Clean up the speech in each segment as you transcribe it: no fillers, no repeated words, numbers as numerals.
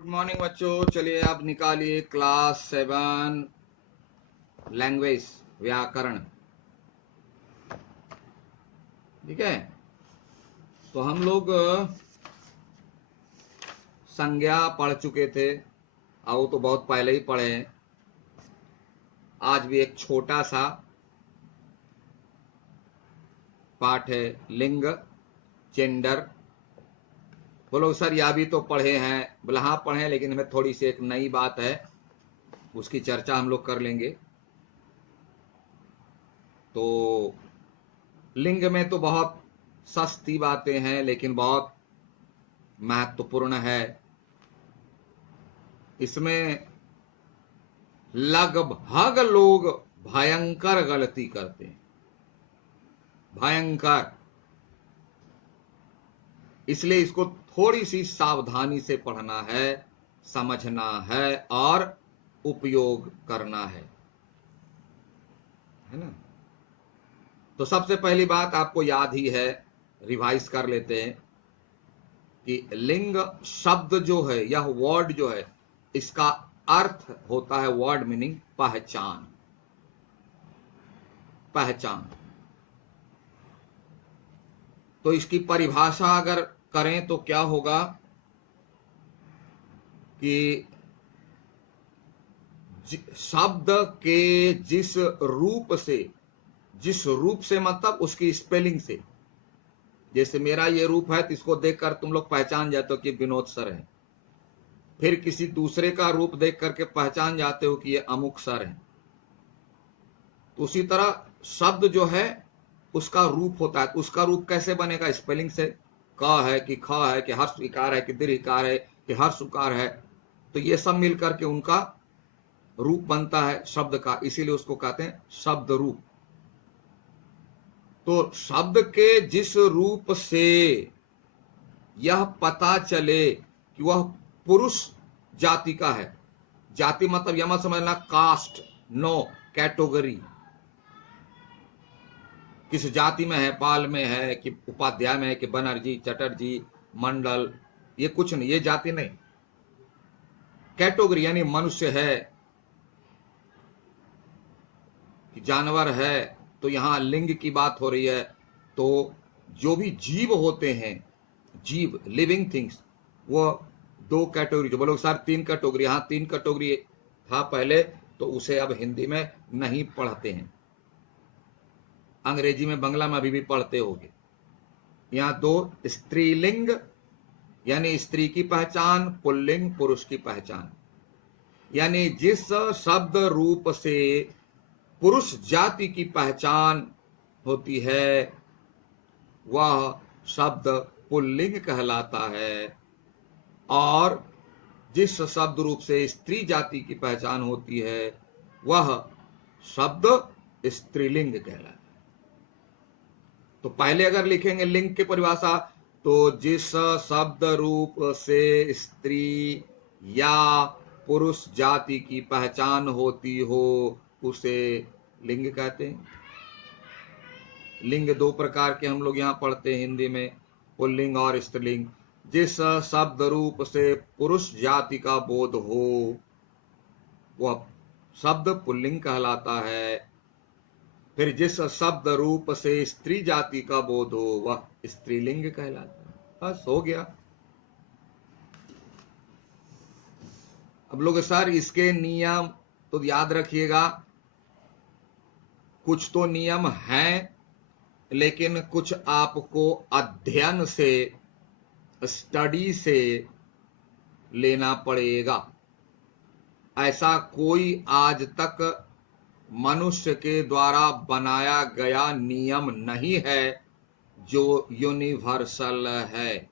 Morning बच्चों, चलिए अब निकालिए क्लास 7 लैंग्वेज व्याकरण। ठीक है, तो हम लोग संज्ञा पढ़ चुके थे, वो तो बहुत पहले ही पढ़े हैं। आज भी एक छोटा सा पाठ है, लिंग जेंडर। बोलो सर यह भी तो पढ़े हैं। बोला हाँ पढ़े हैं, लेकिन हमें थोड़ी सी एक नई बात है, उसकी चर्चा हम लोग कर लेंगे। तो लिंग में तो बहुत सस्ती बातें हैं, लेकिन बहुत महत्वपूर्ण है। इसमें लगभग लोग भयंकर गलती करते हैं, भयंकर। इसलिए इसको थोड़ी सी सावधानी से पढ़ना है, समझना है और उपयोग करना है ना। तो सबसे पहली बात आपको याद ही है, रिवाइज कर लेते हैं कि लिंग शब्द जो है, यह वर्ड जो है, इसका अर्थ होता है, वर्ड मीनिंग पहचान, पहचान। तो इसकी परिभाषा अगर करें तो क्या होगा कि शब्द के जिस रूप से मतलब उसकी स्पेलिंग से। जैसे मेरा ये रूप है तो इसको देखकर तुम लोग पहचान जाते हो कि विनोद सर है। फिर किसी दूसरे का रूप देख करके पहचान जाते हो कि ये अमुक सर है। तो उसी तरह शब्द जो है उसका रूप होता है। उसका रूप कैसे बनेगा? स्पेलिंग से। क है कि ख है कि हर्ष इकार है कि दीर्घ इकार है कि हर्ष उकार है, तो ये सब मिलकर के उनका रूप बनता है शब्द का, इसीलिए उसको कहते हैं शब्द रूप। तो शब्द के जिस रूप से यह पता चले कि वह पुरुष जाति का है, जाति मतलब यह मत समझना कास्ट, नो, कैटेगरी। किस जाति में है, पाल में है कि उपाध्याय में है कि बनर्जी, चटर्जी, मंडल, ये कुछ नहीं, ये जाति नहीं। कैटेगरी यानी मनुष्य है कि जानवर है। तो यहां लिंग की बात हो रही है। तो जो भी जीव होते हैं, जीव, लिविंग थिंग्स, वो दो कैटेगरी, जो बोलो सर 3 कैटेगरी, यहां 3 कैटेगरी था पहले, तो उसे अब हिंदी में नहीं पढ़ते हैं, अंग्रेजी में, बांग्ला में अभी भी पढ़ते होगे। यहां 2 स्त्रीलिंग यानी स्त्री की पहचान, पुल्लिंग पुरुष की पहचान। यानी जिस शब्द रूप से पुरुष जाति की पहचान होती है वह शब्द पुल्लिंग कहलाता है, और जिस शब्द रूप से स्त्री जाति की पहचान होती है वह शब्द स्त्रीलिंग कहलाता है। तो पहले अगर लिखेंगे लिंग की परिभाषा, तो जिस शब्द रूप से स्त्री या पुरुष जाति की पहचान होती हो उसे लिंग कहते हैं। लिंग 2 प्रकार के हम लोग यहाँ पढ़ते हैं हिंदी में, पुल्लिंग और स्त्रीलिंग। जिस शब्द रूप से पुरुष जाति का बोध हो वह शब्द पुल्लिंग कहलाता है। फिर जिस शब्द रूप से स्त्री जाति का बोध हो वह स्त्रीलिंग कहलाता है। बस हो गया। अब लोग सर इसके नियम तो याद रखिएगा, कुछ तो नियम हैं लेकिन कुछ आपको अध्ययन से, स्टडी से लेना पड़ेगा। ऐसा कोई आज तक मनुष्य के द्वारा बनाया गया नियम नहीं है जो यूनिवर्सल है।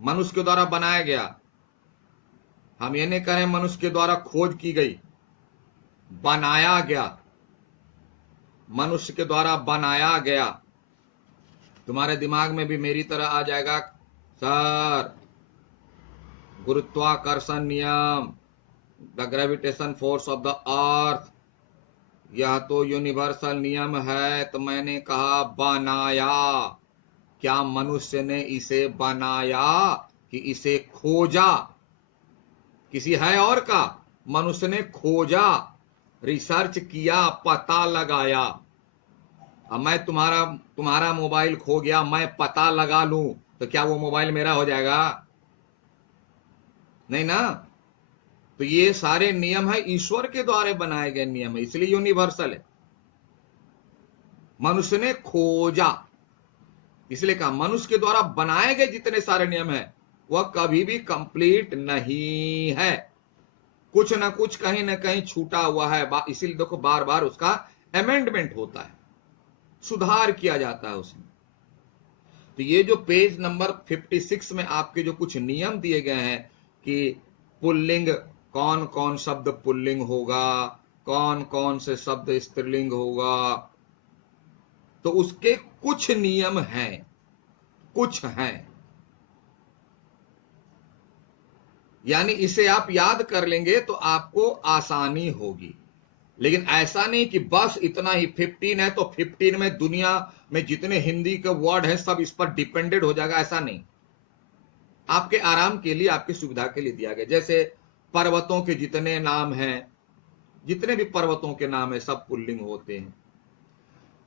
मनुष्य के द्वारा बनाया गया, हम ये नहीं कह रहे मनुष्य के द्वारा खोज की गई, बनाया गया, मनुष्य के द्वारा बनाया गया। तुम्हारे दिमाग में भी मेरी तरह आ जाएगा, सर गुरुत्वाकर्षण नियम, the gravitation force of the earth, यह तो यूनिवर्सल नियम है। तो मैंने कहा बनाया, क्या मनुष्य ने इसे बनाया कि इसे खोजा? किसी है और का? मनुष्य ने खोजा, रिसर्च किया, पता लगाया। अब मैं तुम्हारा मोबाइल खो गया, मैं पता लगा लूं तो क्या वो मोबाइल मेरा हो जाएगा? नहीं ना। तो ये सारे नियम है ईश्वर के द्वारा बनाए गए नियम है, इसलिए यूनिवर्सल है। मनुष्य ने खोजा, इसलिए कहा मनुष्य के द्वारा बनाए गए जितने सारे नियम है वह कभी भी कंप्लीट नहीं है, कुछ ना कुछ कहीं ना कहीं छूटा हुआ है। इसीलिए देखो बार बार उसका अमेंडमेंट होता है, सुधार किया जाता है उसमें। तो ये जो पेज नंबर 56 में आपके जो कुछ नियम दिए गए हैं कि पुल्लिंग, कौन कौन शब्द पुल्लिंग होगा, कौन कौन से शब्द स्त्रीलिंग होगा, तो उसके कुछ नियम हैं, कुछ हैं। यानी इसे आप याद कर लेंगे तो आपको आसानी होगी। लेकिन ऐसा नहीं कि बस इतना ही 15 है तो 15 में दुनिया में जितने हिंदी के वर्ड हैं सब इस पर डिपेंडेड हो जाएगा, ऐसा नहीं। आपके आराम के लिए, आपकी सुविधा के लिए दिया गया। जैसे पर्वतों के जितने नाम हैं, जितने भी पर्वतों के नाम है सब पुल्लिंग होते हैं।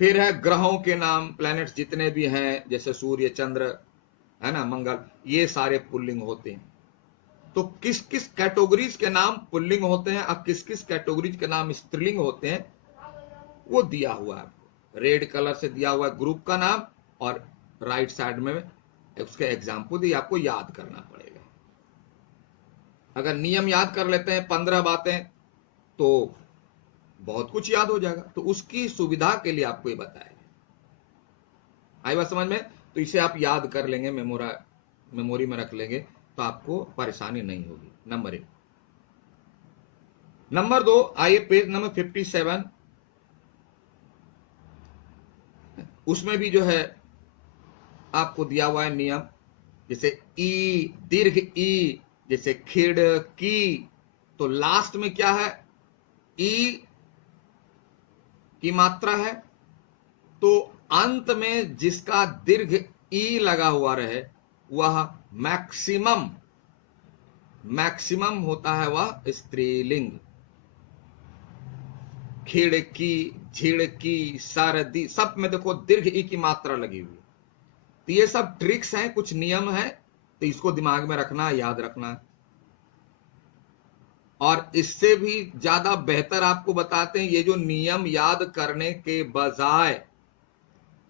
फिर है ग्रहों के नाम, प्लैनेट्स जितने भी हैं, जैसे सूर्य, चंद्र, है ना, मंगल, ये सारे पुल्लिंग होते हैं। तो किस किस कैटेगरीज के नाम पुल्लिंग होते हैं और किस किस कैटेगरीज के नाम स्त्रीलिंग होते हैं वो दिया हुआ है आपको। रेड कलर से दिया हुआ है ग्रुप का नाम, और राइट साइड में उसके एग्जाम्पल दिए, आपको याद करना पड़ेगा। अगर नियम याद कर लेते हैं 15 बातें तो बहुत कुछ याद हो जाएगा। तो उसकी सुविधा के लिए आपको ये बताया। आई बात समझ में? तो इसे आप याद कर लेंगे, मेमोरी में रख लेंगे तो आपको परेशानी नहीं होगी। नंबर 1। नंबर 2, आइए पेज नंबर 57, उसमें भी जो है आपको दिया हुआ है नियम। जैसे ई, दीर्घ ई, जैसे खिड़की, तो लास्ट में क्या है? ई की मात्रा है, तो अंत में जिसका दीर्घ ई लगा हुआ रहे वह मैक्सिमम, मैक्सिमम होता है, वह स्त्रीलिंग। खिड़की, झिड़की, सरदी, सब में देखो दीर्घ ई की मात्रा लगी हुई। तो ये सब ट्रिक्स हैं, कुछ नियम है, तो इसको दिमाग में रखना, याद रखना। और इससे भी ज्यादा बेहतर आपको बताते हैं, ये जो नियम याद करने के बजाय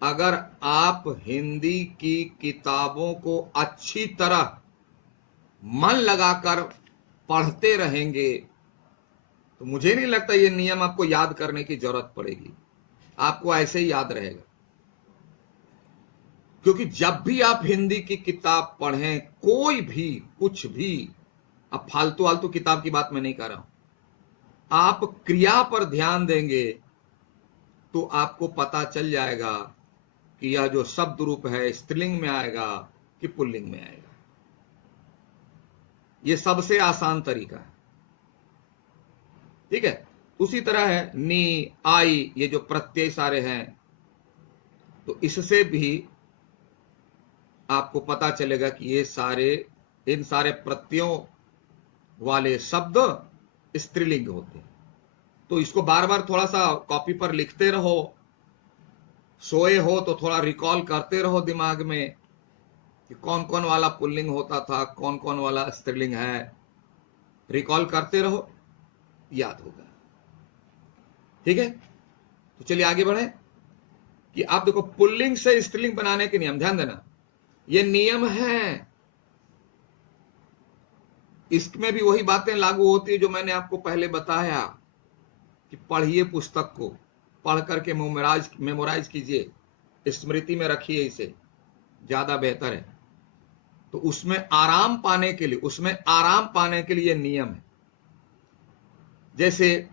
अगर आप हिंदी की किताबों को अच्छी तरह मन लगाकर पढ़ते रहेंगे तो मुझे नहीं लगता ये नियम आपको याद करने की जरूरत पड़ेगी, आपको ऐसे ही याद रहेगा। क्योंकि जब भी आप हिंदी की किताब पढ़ें, कोई भी, कुछ भी, अब फालतू आलतू किताब की बात मैं नहीं कर रहा हूं, आप क्रिया पर ध्यान देंगे तो आपको पता चल जाएगा कि यह जो शब्द रूप है स्त्रीलिंग में आएगा कि पुल्लिंग में आएगा। यह सबसे आसान तरीका है, ठीक है। उसी तरह है नी, आई, ये जो प्रत्यय सारे हैं, तो इससे भी आपको पता चलेगा कि ये सारे, इन सारे प्रत्ययों वाले शब्द स्त्रीलिंग होते हैं। तो इसको बार बार थोड़ा सा कॉपी पर लिखते रहो, सोए हो तो थोड़ा रिकॉल करते रहो दिमाग में कि कौन कौन वाला पुल्लिंग होता था, कौन कौन वाला स्त्रीलिंग है। रिकॉल करते रहो, याद होगा, ठीक है। तो चलिए आगे बढ़े कि आप देखो पुल्लिंग से स्त्रीलिंग बनाने के नियम, ध्यान देना, ये नियम है। इसमें भी वही बातें लागू होती है जो मैंने आपको पहले बताया। कि पढ़िए पुस्तक को, पढ़ करके मेमोराइज कीजिए, स्मृति में रखिए, इसे ज्यादा बेहतर है। तो उसमें आराम पाने के लिए नियम है। जैसे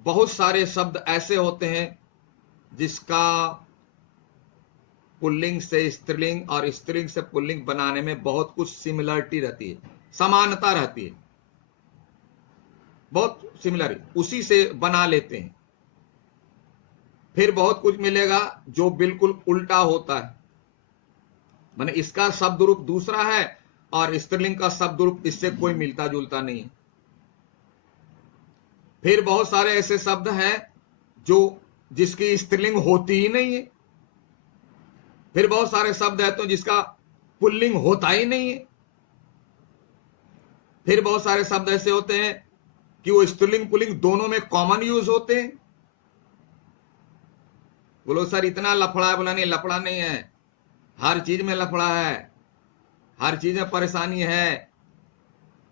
बहुत सारे शब्द ऐसे होते हैं जिसका पुल्लिंग से स्त्रीलिंग और स्त्रीलिंग से पुल्लिंग बनाने में बहुत कुछ सिमिलरिटी रहती है, समानता रहती है, बहुत सिमिलर, उसी से बना लेते हैं। फिर बहुत कुछ मिलेगा जो बिल्कुल उल्टा होता है, माने इसका शब्द रूप दूसरा है और स्त्रीलिंग का शब्द रूप इससे कोई मिलता जुलता नहीं है। फिर बहुत सारे ऐसे शब्द हैं जो जिसकी स्त्रीलिंग होती ही नहीं है। फिर बहुत सारे शब्द है तो जिसका पुल्लिंग होता ही नहीं है। फिर बहुत सारे शब्द ऐसे होते हैं कि वो स्त्रीलिंग पुल्लिंग दोनों में कॉमन यूज होते हैं। बोलो सर इतना लफड़ा है, बोला नहीं लफड़ा नहीं है, हर चीज में लफड़ा है, हर चीज में परेशानी है।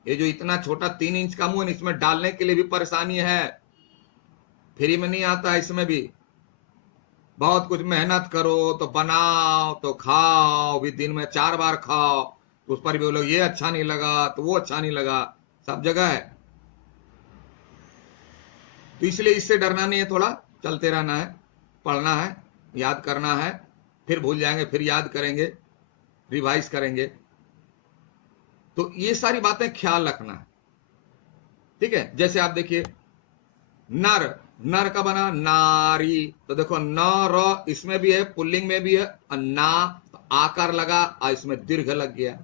ये जो इतना छोटा 3 इंच का मुंह है, इसमें डालने के लिए भी परेशानी है, फ्री में नहीं आता है। इसमें भी बहुत कुछ मेहनत करो तो बनाओ तो खाओ, भी दिन में 4 बार खाओ, उस पर भी बोलो ये अच्छा नहीं लगा तो वो अच्छा नहीं लगा, सब जगह है। तो इसलिए इससे डरना नहीं है, थोड़ा चलते रहना है, पढ़ना है, याद करना है, फिर भूल जाएंगे, फिर याद करेंगे, रिवाइज करेंगे। तो ये सारी बातें ख्याल रखना है, ठीक है। जैसे आप देखिए नर, नर का बना नारी, तो देखो न र इसमें भी है, पुल्लिंग में भी है, और ना तो आकार लगा और इसमें दीर्घ लग गया,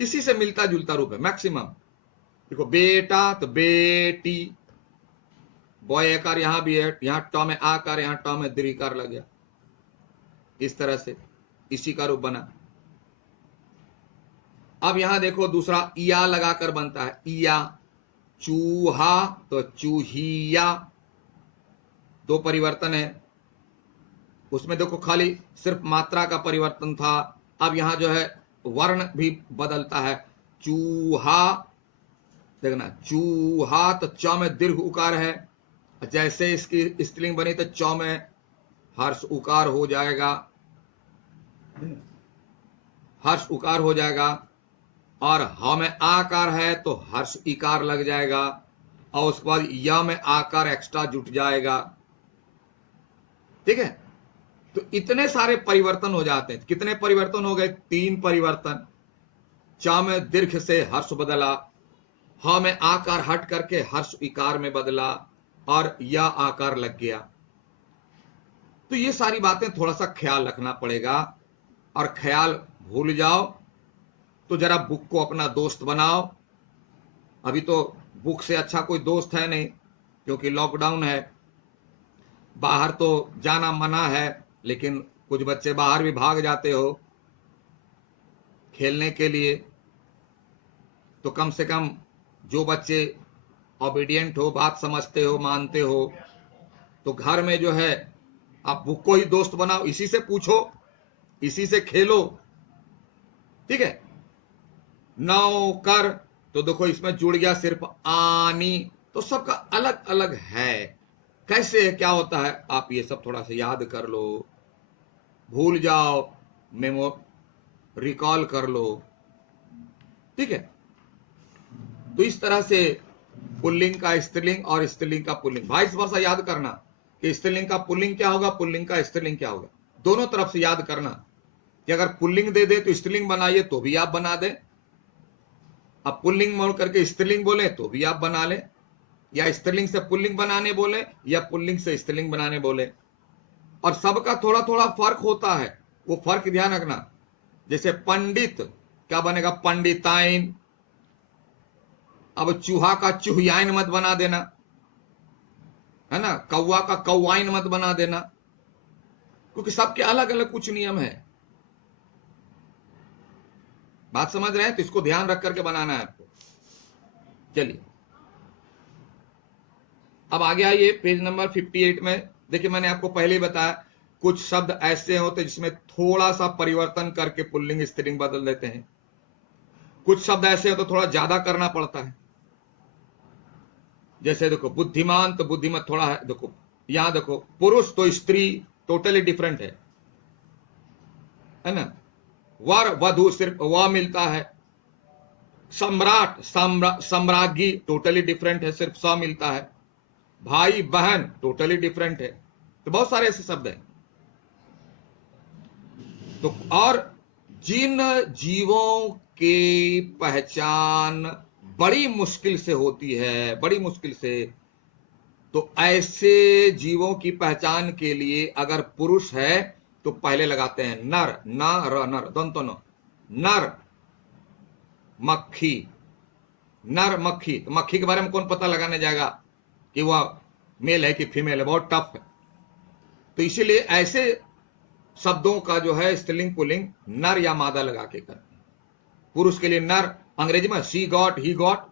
इसी से मिलता जुलता रूप है मैक्सिमम। देखो बेटा तो बेटी, बॉय आकार यहां भी है, यहां ट में आकार, यहां ट में दीर्घकार लग गया, इस तरह से इसी का रूप बना। अब यहां देखो दूसरा इया लगाकर बनता है, इया, चूहा तो चूहिया, 2 परिवर्तन है। उसमें देखो खाली सिर्फ मात्रा का परिवर्तन था, अब यहां जो है वर्ण भी बदलता है। चूहा, देखना चूहा तो च में दीर्घ उकार है, जैसे इसकी स्त्रीलिंग बनी तो च में हर्ष उकार हो जाएगा, हर्ष उकार हो जाएगा। और ह में आकार है तो हर्ष इकार लग जाएगा, और उसके बाद य में आकार एक्स्ट्रा जुट जाएगा, ठीक है। तो इतने सारे परिवर्तन हो जाते हैं। कितने परिवर्तन हो गए? 3 परिवर्तन। च में दीर्घ से हर्ष बदला, ह में आकार हट करके हर्ष इकार में बदला, और य आकार लग गया। तो ये सारी बातें थोड़ा सा ख्याल रखना पड़ेगा, और ख्याल भूल जाओ तो जरा बुक को अपना दोस्त बनाओ। अभी तो बुक से अच्छा कोई दोस्त है नहीं, क्योंकि लॉकडाउन है, बाहर तो जाना मना है, लेकिन कुछ बच्चे बाहर भी भाग जाते हो खेलने के लिए। तो कम से कम जो बच्चे ओबीडियंट हो, बात समझते हो, मानते हो, तो घर में जो है आप बुक को ही दोस्त बनाओ, इसी से पूछो, इसी से खेलो, ठीक है। नौकर, तो देखो इसमें जुड़ गया सिर्फ आनी, तो सबका अलग अलग है, कैसे क्या होता है आप ये सब थोड़ा सा याद कर लो, भूल जाओ, मेमो रिकॉल कर लो, ठीक है। तो इस तरह से पुल्लिंग का स्त्रीलिंग और स्त्रीलिंग का पुल्लिंग वाइस वर्सा याद करना, कि स्त्रीलिंग का पुल्लिंग क्या होगा, पुल्लिंग का स्त्रीलिंग क्या होगा, दोनों तरफ से याद करना। कि अगर पुल्लिंग दे दे तो स्त्रीलिंग बनाइए तो भी आप बना दें, अब पुल्लिंग मोड़ करके स्त्रीलिंग बोले तो भी आप बना लें, या स्त्रीलिंग से पुल्लिंग बनाने बोले या पुल्लिंग से स्त्रीलिंग बनाने बोले। और सबका थोड़ा थोड़ा फर्क होता है, वो फर्क ध्यान रखना। जैसे पंडित क्या बनेगा, पंडिताइन। अब चूहा का चूहियाइन मत बना देना, है ना, कौवा का कौवाइन मत बना देना, क्योंकि सबके अलग अलग कुछ नियम है। बात समझ रहे हैं? तो इसको ध्यान रख करके बनाना है आपको। चलिए अब आगे आइए पेज नंबर 58 में। देखिए मैंने आपको पहले ही बताया, कुछ शब्द ऐसे होते हैं जिसमें थोड़ा सा परिवर्तन करके पुल्लिंग स्त्रीलिंग बदल देते हैं, कुछ शब्द ऐसे हो तो थोड़ा ज्यादा करना पड़ता है। जैसे देखो बुद्धिमान तो बुद्धिमत थोड़ा है, देखो यहां देखो पुरुष तो स्त्री टोटली डिफरेंट है ना। वर वधु सिर्फ वह मिलता है। सम्राट सम्राज्ञी टोटली डिफरेंट है, सिर्फ स मिलता है। भाई बहन टोटली डिफरेंट है। तो बहुत सारे ऐसे शब्द हैं। तो और जिन जीवों की पहचान बड़ी मुश्किल से होती है, बड़ी मुश्किल से, तो ऐसे जीवों की पहचान के लिए अगर पुरुष है तो पहले लगाते हैं नर, न नर दोनों न, नर मक्खी, नर मक्खी। तो मक्खी के बारे में कौन पता लगाने जाएगा कि वह मेल है कि फीमेल है, बहुत टफ है। तो इसीलिए ऐसे शब्दों का जो है स्त्रीलिंग पुल्लिंग नर या मादा लगा के करते हैं। पुरुष के लिए नर, अंग्रेजी में सी गॉट, ही गॉट,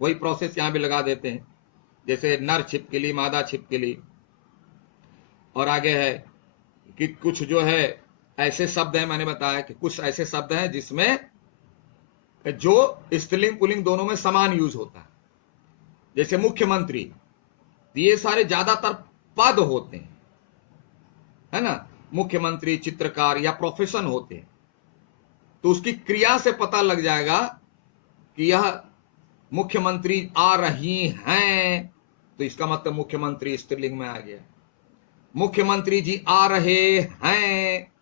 वही प्रोसेस यहां भी लगा देते हैं। जैसे नर छिपकली, मादा छिपकली। और आगे है कि कुछ जो है ऐसे शब्द हैं, मैंने बताया कि कुछ ऐसे शब्द हैं जिसमें जो स्त्रीलिंग पुल्लिंग दोनों में समान यूज होता है। जैसे मुख्यमंत्री, ये सारे ज्यादातर पद होते हैं, है ना। मुख्यमंत्री, चित्रकार या प्रोफेशन होते हैं। तो उसकी क्रिया से पता लग जाएगा कि यह मुख्यमंत्री आ रही हैं, तो इसका मतलब मुख्यमंत्री स्त्रीलिंग में आ गया। मुख्यमंत्री जी आ रहे हैं,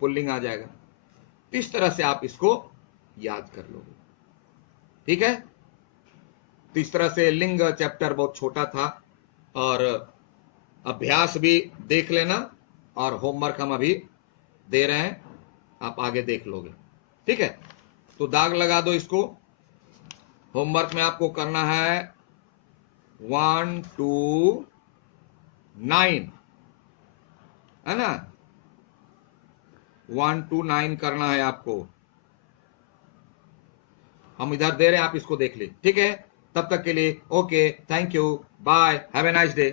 पुल्लिंग आ जाएगा। तो इस तरह से आप इसको याद कर लोगे, ठीक है। तो इस तरह से लिंग चैप्टर बहुत छोटा था, और अभ्यास भी देख लेना, और होमवर्क हम अभी दे रहे हैं, आप आगे देख लोगे, ठीक है। तो दाग लगा दो इसको। होमवर्क में आपको करना है 1 to 9, है ना। 1 to 9 करना है आपको। हम इधर दे रहे हैं, आप इसको देख ले, ठीक है। तब तक के लिए okay, thank you, bye, have a nice day.